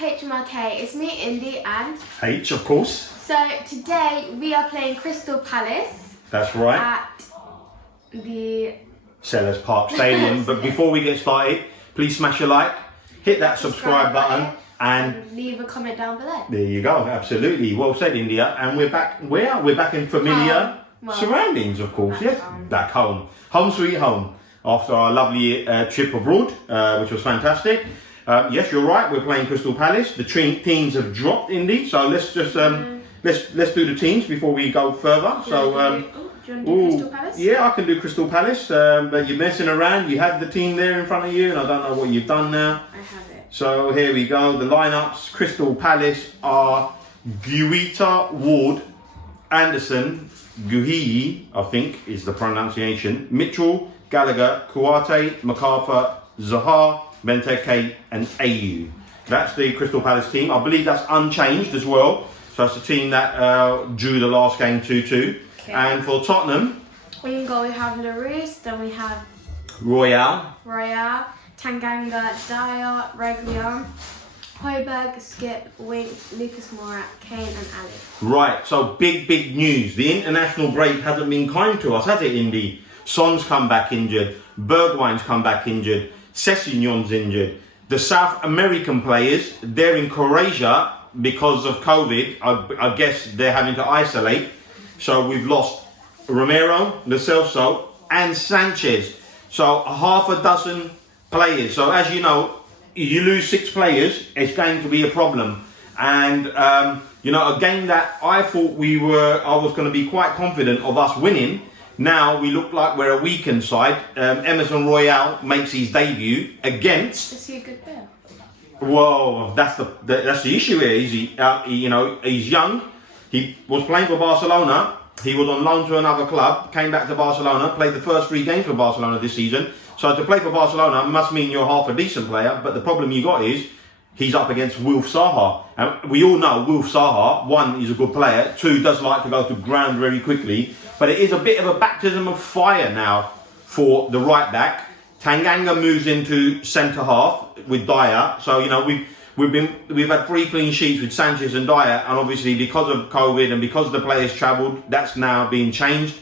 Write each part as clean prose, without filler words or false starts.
HMRK, it's me, Indy, and H, of course. So today we are playing Crystal Palace. That's right. At the Sellers Park Stadium. But before we get started, please smash a like, hit that subscribe button, and leave a comment down below. There you go. Absolutely. Well said, India. And we're back. Where? We're back in familiar surroundings, of course. Yes, back home. Home sweet home. After our lovely trip abroad, which was fantastic. Yes, you're right. We're playing Crystal Palace. The teams have dropped, Indy. So let's just let's do the teams before we go further. Do you want to do Crystal Palace? Yeah, I can do Crystal Palace. But you're messing around. You had the team there in front of you, and I don't know what you've done now. I have it. So here we go. The lineups. Crystal Palace are Guita, Ward, Anderson, Guhiyi, I think is the pronunciation, Mitchell, Gallagher, Kouate, MacArthur, Zaha, Benteke and Ayew. That's the Crystal Palace team. I believe that's unchanged as well. So that's the team that drew the last game 2-2. Okay. And for Tottenham, in goal we have Lloris, then we have Royale, Tanganga, Dyer, Reguilon, Højbjerg, Skip, Winks, Lucas Moura, Kane and Ali. Right, so big news. The international break hasn't been kind to us, has it, Indy? Son's come back injured, Bergwijn's come back injured, Sessegnon's injured. The South American players, they're in Croatia because of COVID. I guess they're having to isolate. So we've lost Romero, Lo Celso and Sanchez. So half a dozen players. So as you know, you lose 6 players, it's going to be a problem. And you know, a game that I thought I was going to be quite confident of us winning. Now we look like we're a weakened side. Emerson Royale makes his debut against. Is he a good player? Well, that's the issue here. He's young. He was playing for Barcelona. He was on loan to another club. Came back to Barcelona. Played the first 3 games for Barcelona this season. So to play for Barcelona must mean you're half a decent player. But the problem you got is he's up against Wilf Zaha. And we all know Wilf Zaha, 1, is a good player. 2, does like to go to ground very quickly. But it is a bit of a baptism of fire now for the right back. Tanganga moves into centre half with Dyer. So you know we've had 3 clean sheets with Sanchez and Dyer, and obviously because of COVID and because the players travelled, that's now being changed.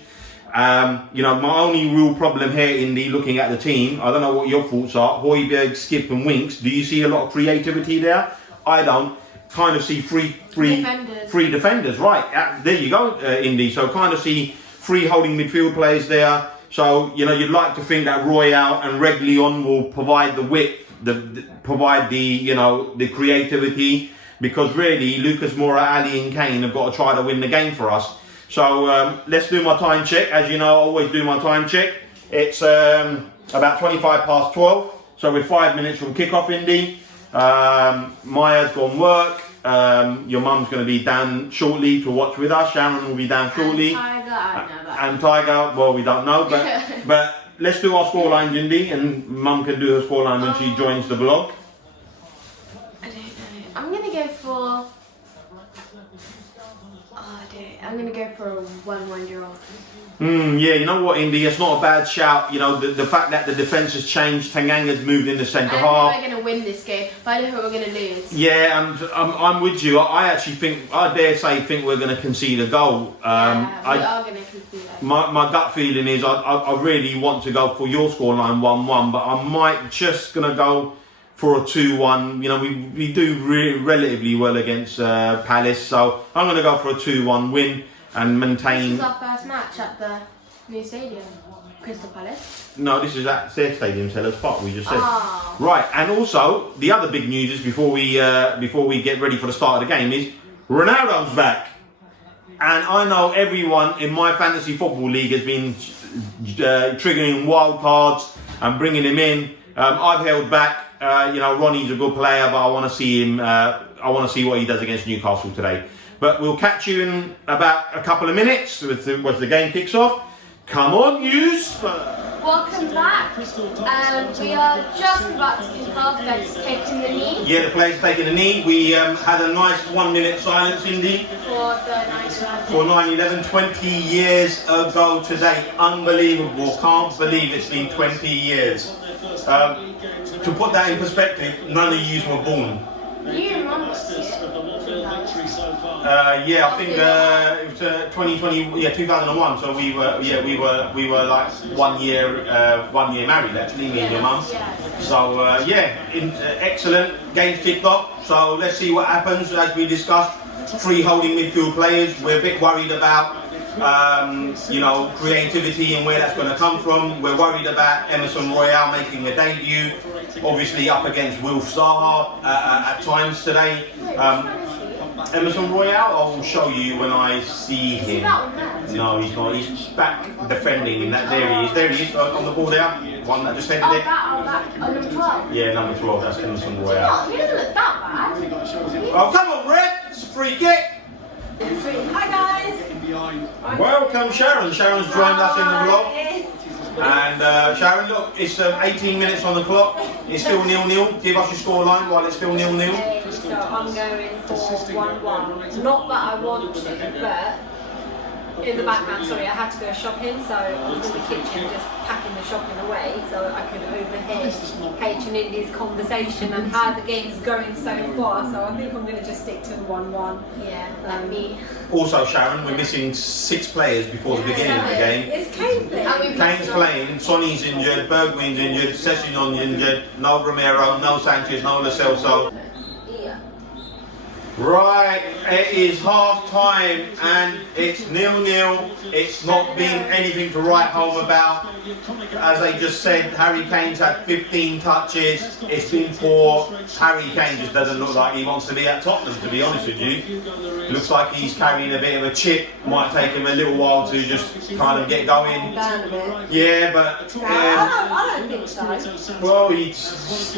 You know, my only real problem here in looking at the team, I don't know what your thoughts are. Højbjerg, Skip and Winks. Do you see a lot of creativity there? I don't. Kind of see three defenders. Right, there you go, Indy. So kind of see 3 holding midfield players there. So, you know, you'd like to think that Royale and Reguilon will provide the width, provide the creativity, because really Lucas Moura, Ali and Kane have got to try to win the game for us. So let's do my time check. As you know, I always do my time check. It's about 25 past 12. So we're 5 minutes from kickoff, Indy. Maya's gone work. Your mum's going to be down shortly to watch with us. Sharon will be down shortly. And Tiger, well, we don't know, but let's do our scorelines, Indy, and Mum can do her scoreline when she joins the vlog. I don't know. I'm gonna go for. I'm gonna go for a 1-1 draw. Yeah, you know what, Indy, it's not a bad shout. You know, the fact that the defence has changed, Tanganga's moved in the centre half. I think we're going to win this game, but I don't think we're going to lose. Yeah, and I'm with you. I actually think we're going to concede a goal. We are going to concede a goal. My gut feeling is I really want to go for your scoreline 1-1, but I might just going to go for a 2-1. You know, we do relatively well against Palace, so I'm going to go for a 2-1 win. And maintain. This is our first match at the new stadium, Crystal Palace. No, this is at their stadium, Sellers Park. We just said. Oh. Right, and also the other big news is before we get ready for the start of the game is Ronaldo's back, and I know everyone in my fantasy football league has been triggering wild cards and bringing him in. I've held back. You know, Ronnie's a good player, but I want to see him. I want to see what he does against Newcastle today. But we'll catch you in about a couple of minutes as the game kicks off. Come on, you Spurs! Welcome back. We are just about to kick off. They're just taking the knee. Yeah, the players taking the knee. We had a nice 1-minute silence, Indy. For 9/11, 20 years ago today. Unbelievable. Can't believe it's been 20 years. To put that in perspective, none of you were born. You and Mum got to see it. Yeah, I think it was 2020. Yeah, 2001. So we were like 1 year married actually, me and your mum. So excellent. Game's kicked off. So let's see what happens. As we discussed, 3 holding midfield players. We're a bit worried about creativity and where that's going to come from. We're worried about Emerson Royale making a debut, obviously up against Zaha at times today. Emerson Royale, I will show you when I see him. No, he's not. He's back defending in that. There he is. There he is on the ball there. One that just headed it. Number 12. Yeah, number 12. That's Emerson Royale. He doesn't look that bad. Oh, come on, Red. It's a free kick. Hi guys. Welcome, Sharon. Sharon's joined us in the vlog. And Sharon, look, it's 18 minutes on the clock. It's still 0-0. Give us your scoreline while it's still 0-0. Okay, so I'm going for 1-1. Not that I want to, but in the background, sorry, I had to go shopping, so I was in the kitchen just packing the shopping away so I could overhear H and Indy's conversation and how the game's going so far. So I think I'm going to just stick to the 1-1. Yeah, like me. Also, Sharon, we're missing 6 players before the beginning of the game. It's Kane playing. Kane's playing, Sonny's injured, Bergwijn's injured, Sessignon injured, no Romero, no Sanchez, no Lo Celso. Right, it is half time and it's 0-0. It's not been anything to write home about. As I just said, Harry Kane's had 15 touches. It's been poor. Harry Kane just doesn't look like he wants to be at Tottenham, to be honest with you. Looks like he's carrying a bit of a chip. Might take him a little while to just kind of get going. Yeah, but I don't think so. well, he's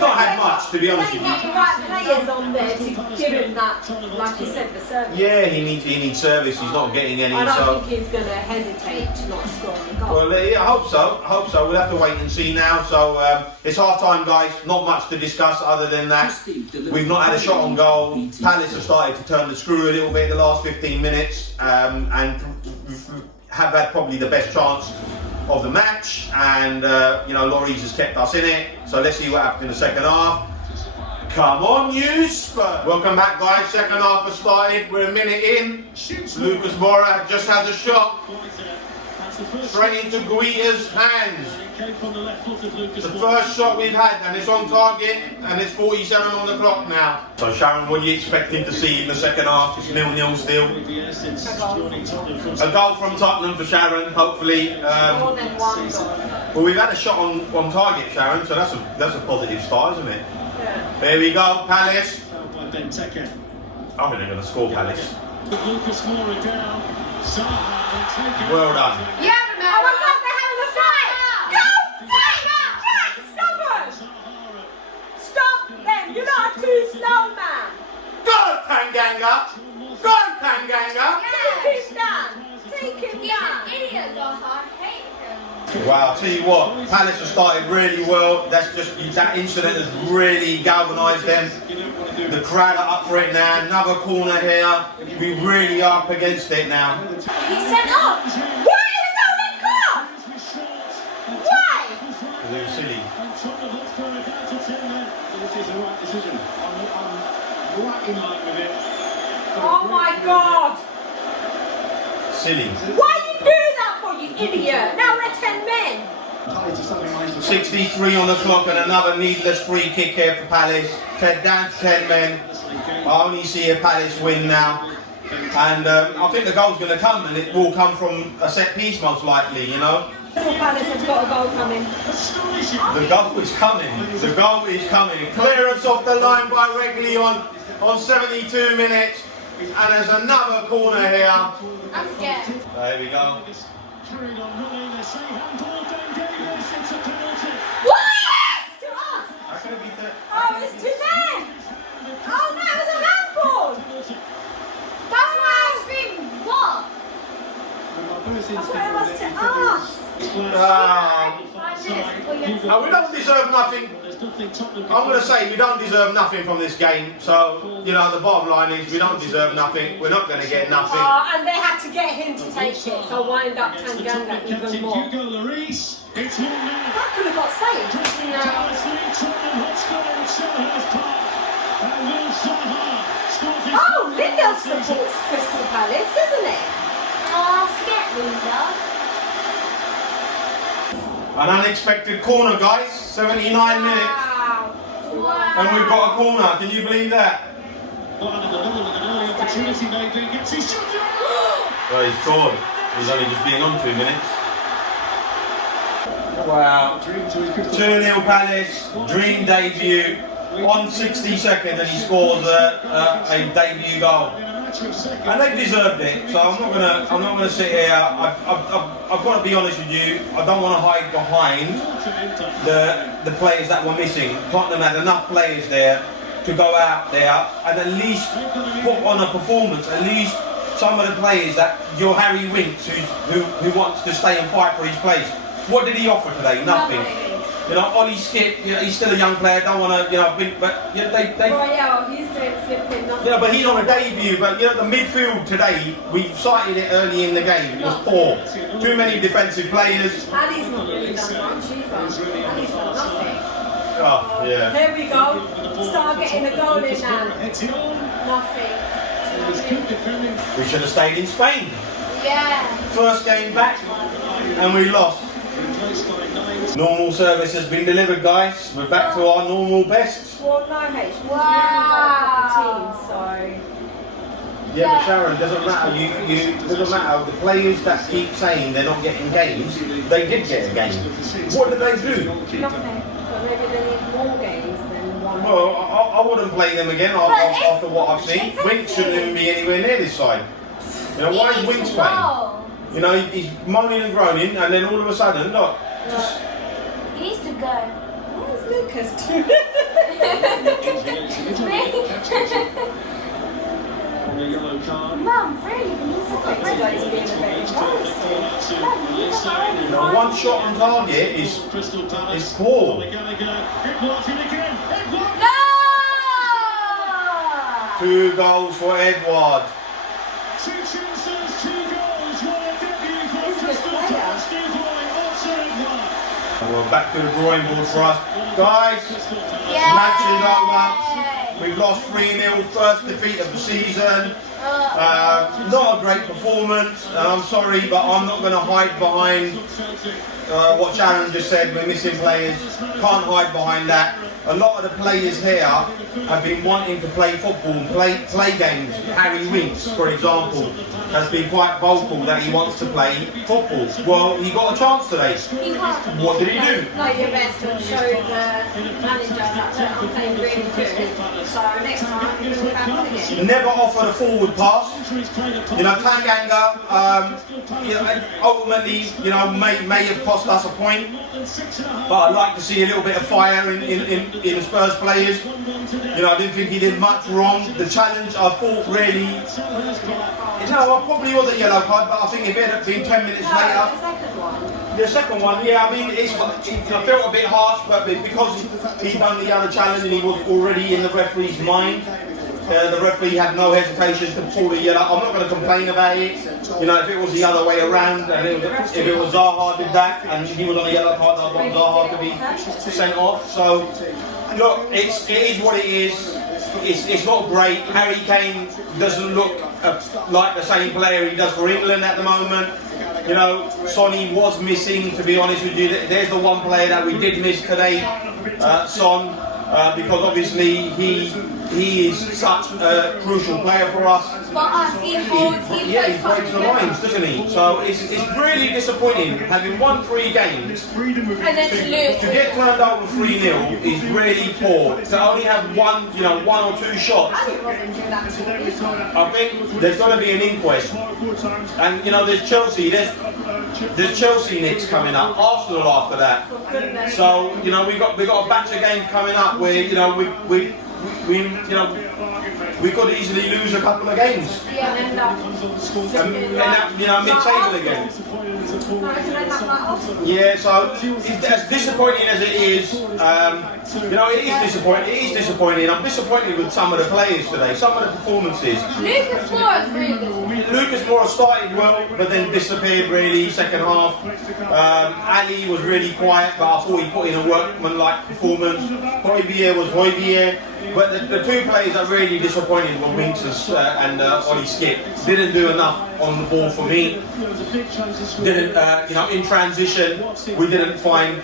not had much, to be honest with you. Got the right players on there to give him that, like you said, the service. Yeah, he needs service. He's not getting any. I don't think he's going to hesitate to not score a goal. Well, yeah, I hope so. We'll have to wait and see now. So it's half time, guys. Not much to discuss other than that. We've not had a shot on goal. Palace have started to turn the screw a little bit the last 15 minutes and have had probably the best chance of the match. And Lloris has kept us in it. So let's see what happens in the second half. Come on, you Spurs! Welcome back, guys. Second half has started. We're a minute in. Lucas Moura just has a shot. Straight into Guida's hands. The first shot we've had, and it's on target, and it's 47 on the clock now. So, Sharon, what are you expecting to see in the second half? It's 0-0 still. A goal from Tottenham for Sharon, hopefully. More than one goal. Well, we've had a shot on target, Sharon, so that's a positive start, isn't it? Yeah. There we go, Palace. I think they're going to score, Palace. Well done. Yeah, Oh my God, they're having a fight! Go! Fight! Stop us! Stop them! You're not too slow, man! Go, Tanganga! Go, Tanganga! Take him down! Take him down! yeah, idiot, Zaha. I hate him. Wow, I'll tell you what, Palace have started really well. That incident has really galvanised them. The crowd are up for it now. Another corner here. We really are up against it now. He's sent off! Why is it not red card? Why? Because they were silly. Oh my God! Silly. Why you do that for, you idiot? Now we're 10 men! 63 on the clock and another needless free kick here for Palace. Down to 10 men. I only see a Palace win now. And I think the goal's going to come, and it will come from a set piece most likely, you know. Palace has got a goal coming. The goal is coming. The goal is coming. Clearance off the line by Reguilón on 72 minutes. And there's another corner here. I'm scared. There we go. What? To us! How can it be that? Oh, it's to them! Oh no, it was a handball! That's why I screamed, what? I thought it was to us! 5 minutes before you We don't deserve nothing. I'm going to say we don't deserve nothing from this game. So, the bottom line is we don't deserve nothing. We're not going to get nothing. And they had to get him to take it, so wind up Tanganga even more. That could have got saved. else supports Crystal Palace, isn't it? Oh, forget me, love. An unexpected corner, guys. 79 minutes. Wow. And we've got a corner. Can you believe that? Oh, he's scored. He's only just been on 2 minutes. Wow. 2-0 Palace. Dream debut. On 62nd, and he scores a debut goal. And they deserved it. So I'm not gonna sit here. I've got to be honest with you. I don't want to hide behind the players that were missing. Tottenham had enough players there to go out there and at least put on a performance. At least some of the players that your Harry Winks, who wants to stay and fight for his place. What did he offer today? Nothing. You know, Ollie Skip, you know, he's still a young player, don't want to, you know, but you know, they Royale, he's doing flipping nothing. you know, but he's on a debut, but you know, the midfield today, we cited it early in the game, was poor. Too many defensive players. Ali's not really done much either. Ali's done nothing. Oh, yeah. Here we go. Start getting a goal in now. Nothing. We should have stayed in Spain. Yeah. First game back, and we lost. Normal service has been delivered, guys. We're back to our normal best. Well, no, H. Wow. Yeah, but Sharon, doesn't matter. You doesn't matter. The players that keep saying they're not getting games, they did get a game. What did they do? Nothing. But maybe they need more games than one. Well, I wouldn't play them again after what I've seen. Exactly. Winks shouldn't even be anywhere near this side. You know, why is Winks playing? You know, he's moaning and groaning, and then all of a sudden, look, just... He needs to go. What is Lucas doing? Mum, really, he needs to go. You know, one shot on target is poor. No! 2 goals for Édouard. And we're back to the drawing board for us. Guys, match is over. We've lost 3-0, first defeat of the season. Not a great performance, and I'm sorry, but I'm not going to hide behind what Sharon just said. We're missing players. Can't hide behind that. A lot of the players here have been wanting to play football, play games. Harry Winks, for example, has been quite vocal that he wants to play football. Well, he got a chance today. What did he do? No, your best to show the manager that I'm playing really good. So next time you will back on again. Never offered a forward pass. You know, Tanganga, you know, ultimately, you know, may have cost us a point. But I'd like to see a little bit of fire in the Spurs players. You know, I didn't think he did much wrong. The challenge, I thought, really, you know, I probably was a yellow card, but I think if it had been 10 minutes later. The second one, yeah, I mean, I felt a bit harsh, but because he'd done the other challenge and he was already in the referee's mind, the referee had no hesitation to pull the yellow. I'm not going to complain about it. You know, if it was the other way around, and if it was Zaha did that, and he was on a yellow card, I'd want Zaha to be sent off. So, look, it is what it is. It's not great. Harry Kane doesn't look like the same player he does for England at the moment. You know, Sonny was missing, to be honest with you. There's the one player that we did miss today, Son, because obviously he is such a crucial player for us. For us, he holds, he breaks the lines, doesn't he? So it's really disappointing having won 3 games and then to lose. to get turned over 3-0 is really poor. To only have one or two shots. I think there's got to be an inquest. And you know, there's Chelsea, there's Chelsea next coming up, Arsenal after that. So you know, we got a batch of games coming up where you know we could easily lose a couple of games. Yeah, and end up, you know, mid-table again. Yeah, so as disappointing as it is, you know, it is disappointing. I'm disappointed with some of the players today, some of the performances. Lucas Moura is really good. Lucas Moura started well, but then disappeared really second half. Ali was really quiet, but I thought he put in a workmanlike performance. Højbjerg was Højbjerg. But the two players that really disappointed were Winks and Ollie Skip. Didn't do enough on the ball for me. Didn't, in transition, we didn't find,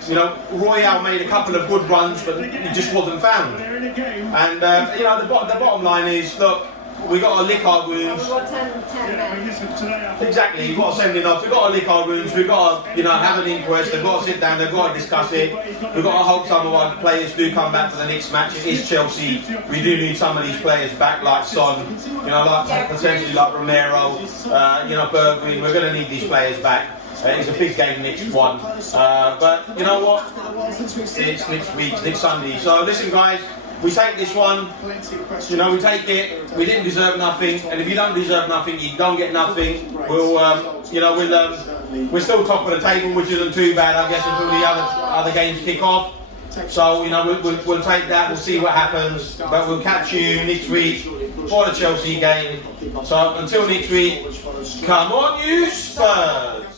Royale made a couple of good runs, but it just wasn't found. And, the bottom line is, look, we got to lick our wounds. We've got 10 men. Exactly, we've got to send it off. We've got to lick our wounds. We've got to, have an inquest. They've got to sit down. They've got to discuss it. We've got to hope some of our players do come back for the next match. It is Chelsea. We do need some of these players back, like Son. Potentially like Romero. Bergwijn. We're going to need these players back. It's a big game next one. But you know what? It's next week, next Sunday. So listen, guys. We take this one, we take it. We didn't deserve nothing, and if you don't deserve nothing, you don't get nothing. We're still top of the table, which isn't too bad, I guess, until the other games kick off. So we'll take that. We'll see what happens, but we'll catch you next week for the Chelsea game. So until next week, come on, you Spurs!